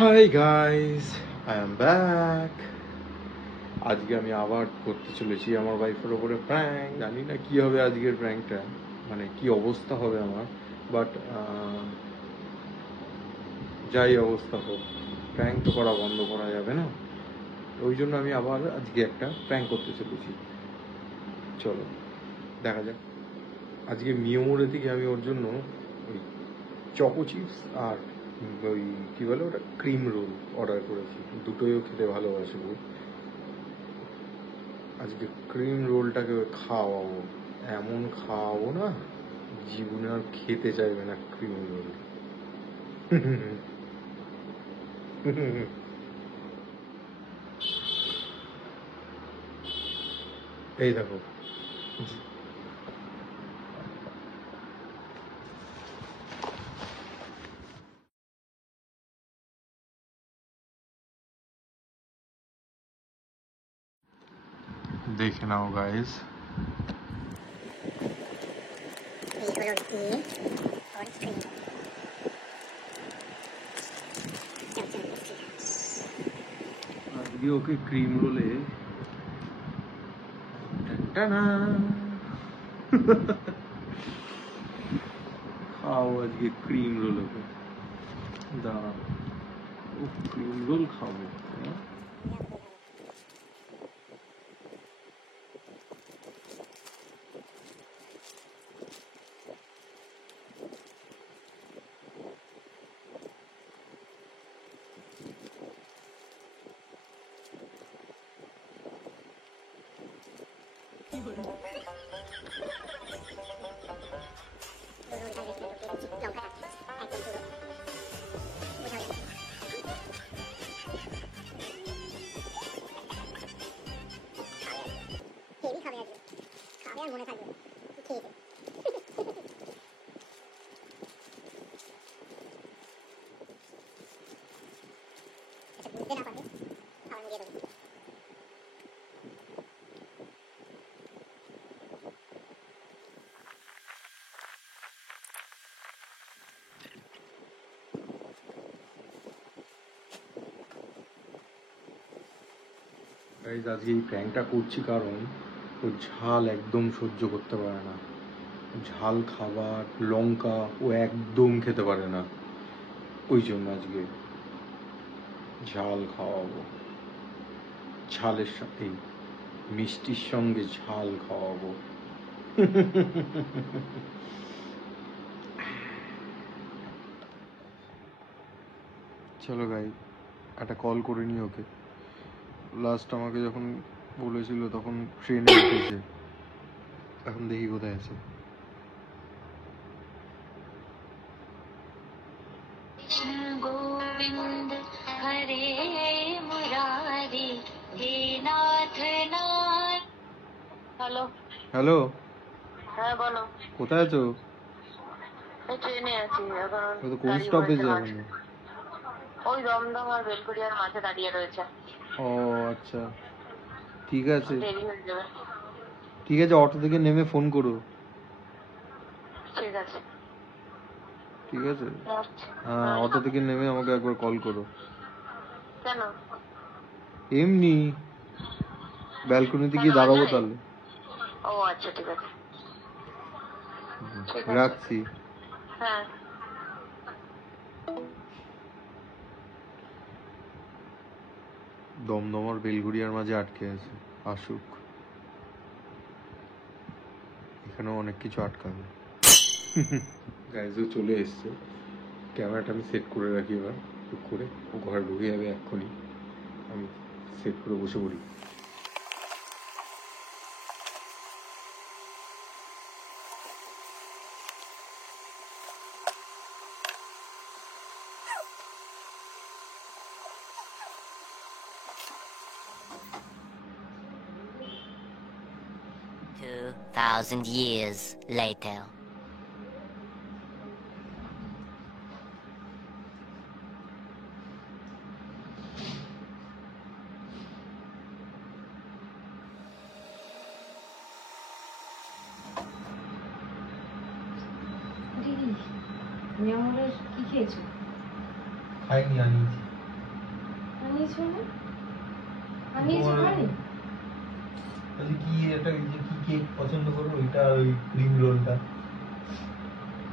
Hi guys, I am back. আজকে আমি আবার করতে চলেছি আমার ওয়াইফের ওপরে প্র্যাঙ্ক। জানি না কি হবে আজকের প্র্যাঙ্কটা, মানে কি অবস্থা হবে আমার, বাট যাই অবস্থা হোক, প্র্যাঙ্ক তো করা বন্ধ করা যাবে না। ওই জন্য আমি আবার আজকে একটা প্র্যাঙ্ক করতে চলেছি। চলো দেখা যাক। আজকে মিয়োমোড়ে থেকে আমি ওর জন্য ওই চকো চিপস আর ওই কী বলে ওটা, ক্রিম রোল অর্ডার করেছি। দুটোইও খেতে ভালোবাসে ও। আজকে ক্রিম রোলটাকে খাওয়াবো, এমন খাওয়াবো না জীবনে আর খেতে চাইবে না ক্রিম রোল। এই দেখো, দেখে নাও গাইস। আজকে ওকে ক্রিম রোলে টানা খাও, আজকে ক্রিম রোল ওকে দাঁড়া, ও ক্রিম রোল খাবো। মনে থাকবে খেয়েছে। বুঝতে না পারবে খাওয়া দিয়ে দেবো। আজকে এই প্র্যাঙ্কটা করছি কারণ ও ঝাল একদম সহ্য করতে পারে না। ঝাল খাবার, লঙ্কা ও একদম খেতে পারে না। ওই জন্য আজকে ঝাল খাওয়াবো, ঝালের সাথে মিষ্টির সঙ্গে ঝাল খাওয়াবো। চলো গাই, একটা কল করে নি ওকে। লাস্ট আমাকে যখন বলেছিল তখন ট্রেনে উঠেছে, এখন দেখি কোথায় আছে। গোবিন্দ হরে মুরারি হে নাথ নাথ। হ্যালো হ্যালো, হ্যাঁ বলো। কোথায় আছো? ট্রেনে আছি এখন। তো কোন স্টপেজে এখন? ওই দমদম আর বেলকুড়িয়ার মাঝে দাঁড়িয়ে রয়েছে। ও আচ্ছা, ঠিক আছে দেরি হয়ে যাবে। ঠিক আছে, অটো থেকে নেমে ফোন করো। ঠিক আছে ঠিক আছে, হ্যাঁ অটো থেকে নেমে আমাকে একবার কল করো। কেন? এমনি ব্যালকনিতে গিয়ে দাঁড়াবো তাহলে। ও আচ্ছা ঠিক আছে, রাখছি। হ্যাঁ দমদম আর বেলঘড়িয়ার মাঝে আটকে আছে, আসুক। এখানেও অনেক কিছু আটকাবে। গাইজও চলে এসছে। ক্যামেরাটা আমি সেট করে রাখি এবার টুক করে। ও ঘরে ঢুকে যাবে এক্ষুনি, আমি সেট করে বসে পড়ি। 2,000 years later. দিদি, তুমি আমাদের কি খেয়েছো? খাইনি, আনিয়েছি। আনিয়েছো না? আনিয়েছো খালি? বলছি কি একটা যে কি কেক পছন্দ করো ওইটা ওই ক্রিম রোলটা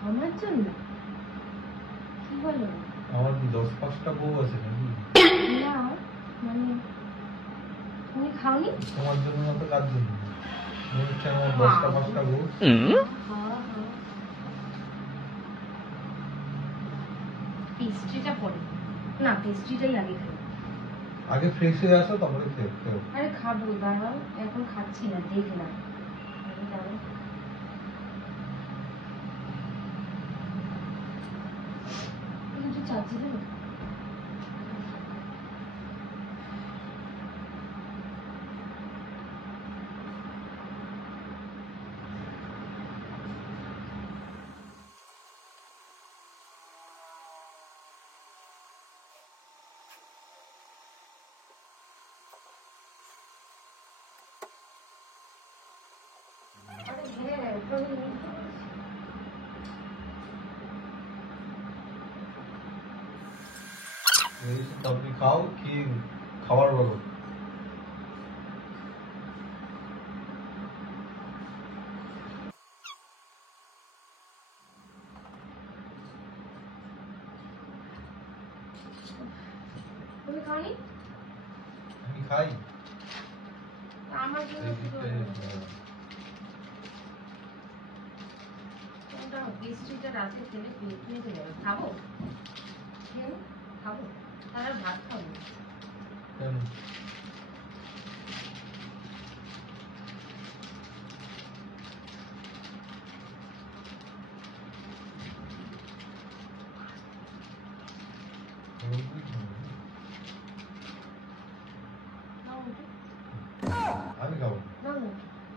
আমার জন্য? কি বলো? আমার কি 10-5টা বউ আছে নাকি? না মানে তুমি খাওনি? তোমার জন্য না তো কার জন্য? মনে হচ্ছে আমার 10টা-5টা বউ। পেস্ট্রিটা পরে না, পেস্ট্রিটাই আগে খাই। আগে ফ্রেশ হয়ে আসো তারপরে খেও। আরে খাবো, দাঁড়াও, এখন খাচ্ছি না, দেখলাম। আরে দাঁড়াও। একটু চাচ্ছি দেবো? আরে হ্যাঁ, ওখানে নিয়ে তো আসি। আপনি খাও কি খাবার বলো? তুমি খাওনি? আমি খাই। আমার জন্য এই কি দিকটা করবো? ওটা পেস্ট্রিটা রাতে খেলে পেট মেজে যাবে। খাবো? খেয়ে নে, খাবো। তারা ভাত খাবো। কেন? নাও ওটা। আমি খাবো। নাও না।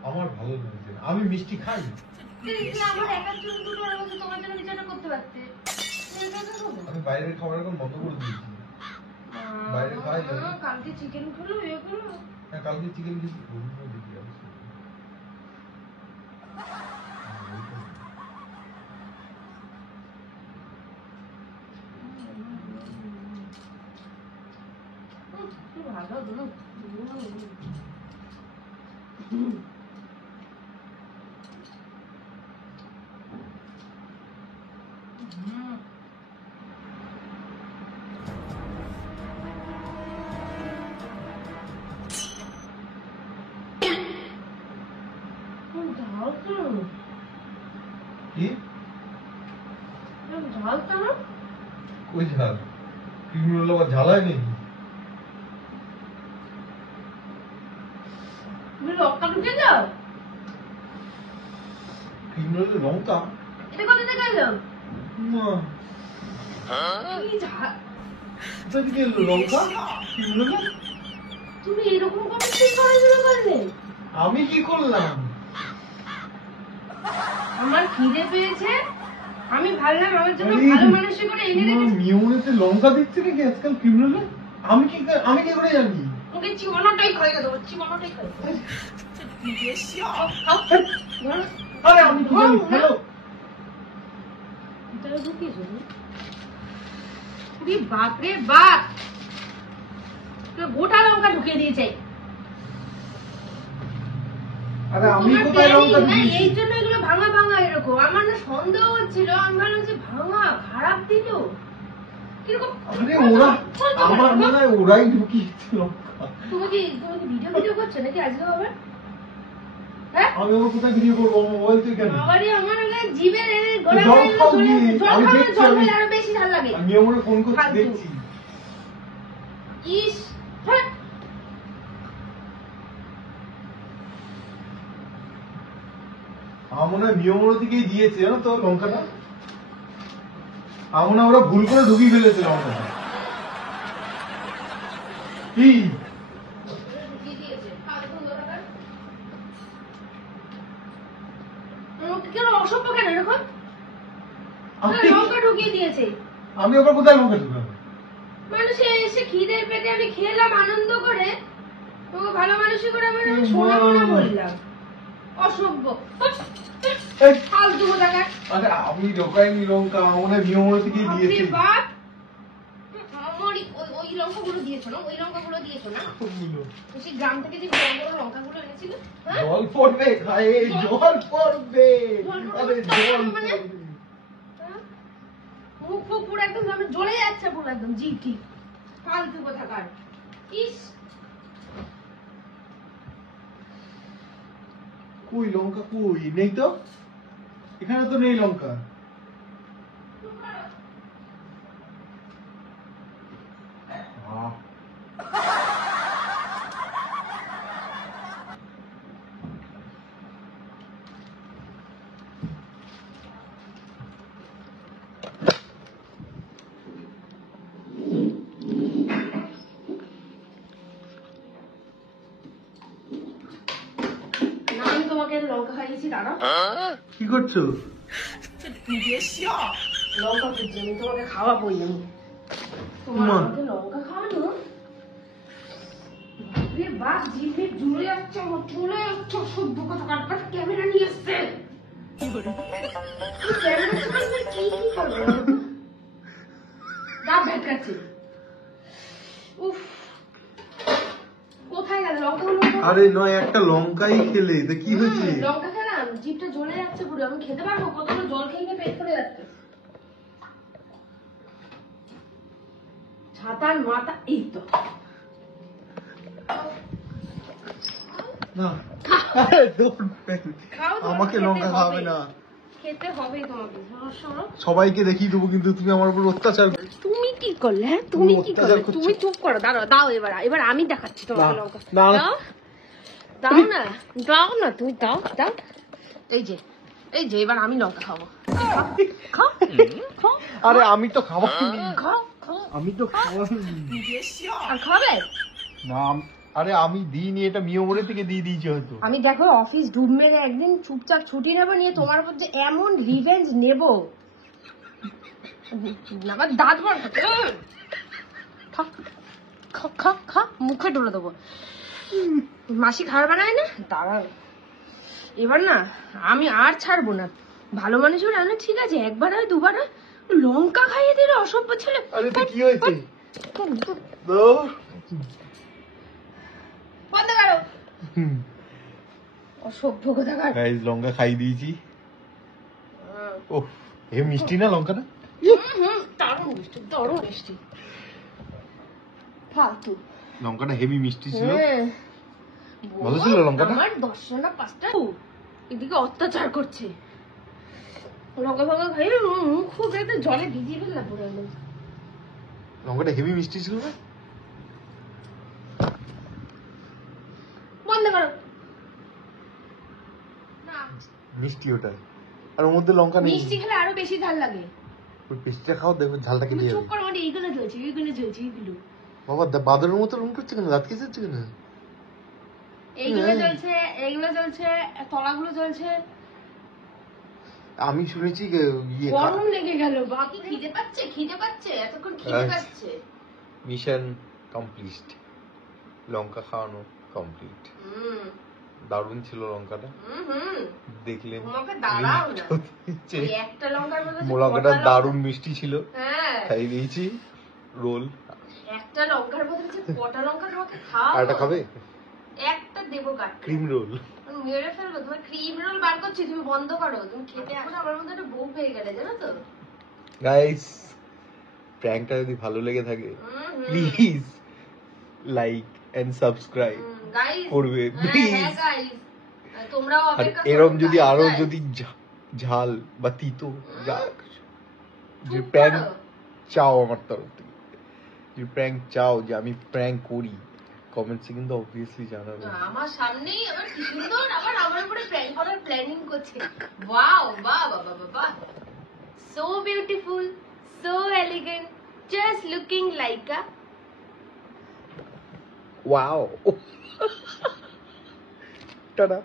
আমার ভালো লাগছে। আমি মিষ্টি খাই। তুমি আমার একার জন্য দুটো আর আমাকে তোমার জন্য বিচারটা করতে পারতে। এটা তো খাবো। আমি বাইরের খাবার এখন বন্ধ করে দিয়েছি। বাইরে খাই আমি। কালকে চিকেন খেলো, এ খেলো। হ্যাঁ কালকে চিকেন খেয়েছি। অন্য দিকে আছে। কি ভালো দুধ। ঝাল তো কি? ঝাল তো না? কই ঝাল? ক্রিম রোল আবার ঝালাই নাকি? তুমি লঙ্কা ঢুকে যাও? ক্রিম রোলের লঙ্কা? এটা কোথা থেকে এলো? না কি ঝাল? কোথা থেকে এলো লঙ্কা? ক্রিম রোলে? তুমি এরকম কমেন্ট করা শুরু করলে? আমি কি করলাম? আমার খিদে পেয়েছে, আমি ভাবলাম আমার জন্য আরে, ভালো মানুষ করে এনে রেখেছি। মিউনিতে লঙ্কা দিচ্ছে নাকি আজকাল ক্রিম রোলে? আমি কি করে জানি? ওকে চিবানোটাই খাইয়ে দেবো, চিবানোটাই খাইয়ে দেবো। আরে আমি কি জানি? হ্যালো ভিতরে ঢুকিয়েছো তুমি? তুমি বাপরে বাপ, গোটা লঙ্কা ঢুকিয়ে দিয়েছে। আরে আমি তোমার কোথায় পেয়ারি লঙ্কা না, দিয়েছি? এই জন্য এগুলো ভাঙা ভাঙা এরকম। আমার না সন্দেহ হচ্ছিল, আমি ভাবলাম যে ভাঙা খারাপ দিল কিরকম। আরে ওরা আমার মনে হয় ওরাই ঢুকিয়েছে লঙ্কা। তুমি কি ভিডিও করছো নাকি আজকে আবার? হ্যাঁ, আমি ওর কোথায় ভিডিও করবো? মোবাইল থেকে কেন? আমারই আমার জিভের গোড়া জল গোড়া খাও চলে গিয়ে। জল আমি খাও, দেখছি, জল আমি- খেলে আরো বেশি ঝাল লাগে। আমি ওরে ফোন করছি ফালতু। দেখছি। ইস, হ্যাঁ। আমার মনে হয় মিয়মোর দিকেই দিয়েছে জানো তো লঙ্কাটা। আমার মনে হয় ওরা ভুল করে ঢুকিয়ে ফেলেছে লঙ্কাটা। কি? কি দিয়েছে? ফালতু দরকার। কেন অসভ্য কেন এরকম? আমি- লঙ্কা ঢুকিয়ে দিয়েছে। আমি আবার কোথায় লঙ্কা ঢুকাবো? মানুষে এসে খিদের পেটে আমি খেলাম আনন্দ করে, ও ভালো মানুষই করে আমি শোনা মনে বললাম। অসভ্য এই, ফালতু কোথাকার। আরে আমি ঢোকাইনি লঙ্কা, আমার মনে হয় মিয়মোর দিকেই দিয়েছে। বাপ মরি ওই লঙ্কাগুলো দিয়েছো না, ওই লঙ্কাগুলো দিয়েছো না? কোনগুলো? তো সেই গ্রাম থেকে যে বড় বড় লঙ্কাগুলো এনেছিল, হ্যাঁ? জল পড়বে খায়ে, জল পড়বে। আরে জল মানে? পড়বে। হ্যাঁ? মুখ ফুক পুরো একদম আমার জ্বলে যাচ্ছে পুরো একদম জিভ ঠিক। ফালতু কোথাকার। ইস, কই লঙ্কা কই? নেই তো, এখানে তো নেই লঙ্কা। না আমি তোমাকে লঙ্কা খাইয়েছি, দাঁড়াও। কি করছো? লঙ্কা খুঁজছি, আমি তোমাকে খাওয়াবোই আমি। তোমার মা। আমাকে লঙ্কা খাওয়ানো? বাপরে বাপ, জিভে জ্বলে যাচ্ছে আমার, জ্বলে যাচ্ছে। সভ্য কোথাকার, একটা ক্যামেরা নিয়ে এসছে। ক্যামেরার সামনে কি কি করবো? দাঁত ভেটকাচ্ছে। উফ, কোথায় গেল লঙ্কাগুলো? আরে নয়, একটা লঙ্কাই খেলে তো কি হয়েছে? লঙ্কা খেলাম, জিভটা জ্বলে যাচ্ছে পুরো। আমি খেতে পারবো? কতগুলো জল খেয়ে খেয়ে পেট করে যাচ্ছে। ছাতার মাথা, এই তো। না, আরে don't fail। খাও, তোমাকে আমাকে খেতে লঙ্কা হবে। খাবে না। খেতে হবেই তোমাকে। শোনো, সবাইকে দেখিয়ে দেবো, কিন্তু তুমি আমার উপর অত্যাচার করছো। তুমি কি করলে? হ্যাঁ, তুমি কি অত্যাচার করলে? করছো। তুমি চুপ করো, দাঁড়াও, দাও এবার। এবার আমি দেখাচ্ছি তোমাকে না, লঙ্কা। না, না। দাও, দাও না, দাও না, তুমি দাও, দাও। এই যে, এই যে, এবার আমি লঙ্কা খাবো। খাও, খাও, আরে আমি তো খাবো খাও, খাও। আমি তো খাবো আর খাবে? না। আরে আমি দিইনি, এটা মিয়মরে থেকে দিয়ে দিয়েছি হয়তো। আমি দেখো অফিস ডুব মেরে একদিন চুপচাপ ছুটি নেবো, নিয়ে তোমার উপর যে এমন রিভেঞ্জ নেব। আবার দাঁত বার করতে। খা, খা, খা, খা, মুখে ঢুলে দেবো। মাসি খাবার বানায় না? দাঁড়াও, এবার না আমি আর ছাড়বো না। ভালো মানুষের রান্না ঠিক আছে, একবার হয় দুবার হয়, লঙ্কা খাইয়ে দিলে অসভ্য ছেলে। আরে তো কি হয়েছে? বন্ধ করো, অসভ্য কোথাকার। গাইস লঙ্কা খাই দিয়েছি। ওহ, এ মিষ্টি না লঙ্কাটা? দারুণ মিষ্টি, দারুণ মিষ্টি। ফালতু। লঙ্কাটা হেভি মিষ্টি ছিল। হ্যাঁ। ভালো ছিল লঙ্কাটা? আমার 10 না 5টা এদিকে অত্যাচার করছে। লঙ্কা ফঙ্কা খাই খুব একটা জলে ভিজিয়ে ফেললাম পুরো একদম। লঙ্কাটা হেভি মিষ্টি ছিল না? বন্ধ করো না, মিষ্টি ওটা, আর ওর মধ্যে লঙ্কা নেই। মিষ্টি খেলে আরো বেশি ঝাল লাগে। ওই মিষ্টিটা খাও, দেখো ঝালটা তুমি কেটে চুপ যাবে। করো, মানে এইগুলো জ্বলছে, এইগুলো জ্বলছে, এইগুলো বাবা বাদরের মতো রুম করছে কেন? দাঁত খেয়েছে কেন? এইগুলো জ্বলছে, এইগুলো জ্বলছে, তলাগুলো জ্বলছে। আমি শুনেছি ইয়ে গরম লেগে গেল। বাকি খিদে পাচ্ছে, খিদে পাচ্ছে, এতক্ষণ খিদে আচ্ছা। পাচ্ছে। মিশন কমপ্লিট, লঙ্কা খাওয়ানো কমপ্লিট। দারুণ ছিল লঙ্কাটা, দেখলেন? তোমাকে দাঁড়াও না, হচ্ছে ওই একটা লঙ্কার মধ্যে যে লঙ্কাটা কটা দারুণ মিষ্টি ছিল। হ্যাঁ, খাই দিয়েছি রোল। একটা লঙ্কার মধ্যে যে কটা লঙ্কা তোমাকে খাও। আর একটা খাবে? একটা দেবো কাট, ক্রিম রোল। আমি মেরে ফেলবো। তোমার ক্রিম রোল বার করছি, তুমি বন্ধ করো। তুমি খেতে এখন আমার মধ্যে একটা বউ পেয়ে গেলে, জানো তো? গাইস, প্র্যাঙ্কটা যদি ভালো লেগে থাকে please like and subscribe guys করবে প্লিজ। হ্যাঁ গাইস, তোমরাও আর অপেক্ষা করো। এরকম যদি guys, আরো guys। যদি ঝাল বা তিতো যা যে চুপ প্র্যাঙ্ক করো। চাও আমার তরফ থেকে, যে প্র্যাঙ্ক চাও যে আমি প্র্যাঙ্ক করি, কমেন্টসে কিন্তু অবভিয়াসলি জানাবে। আমার সামনেই আমার কি সুন্দর আমার উপরে প্র্যাঙ্ক করার প্ল্যানিং করছে। ওয়াও, বাহ বাহ বাহ বাহ, so beautiful, so elegant, just looking like আ ওয়াও। টাটা।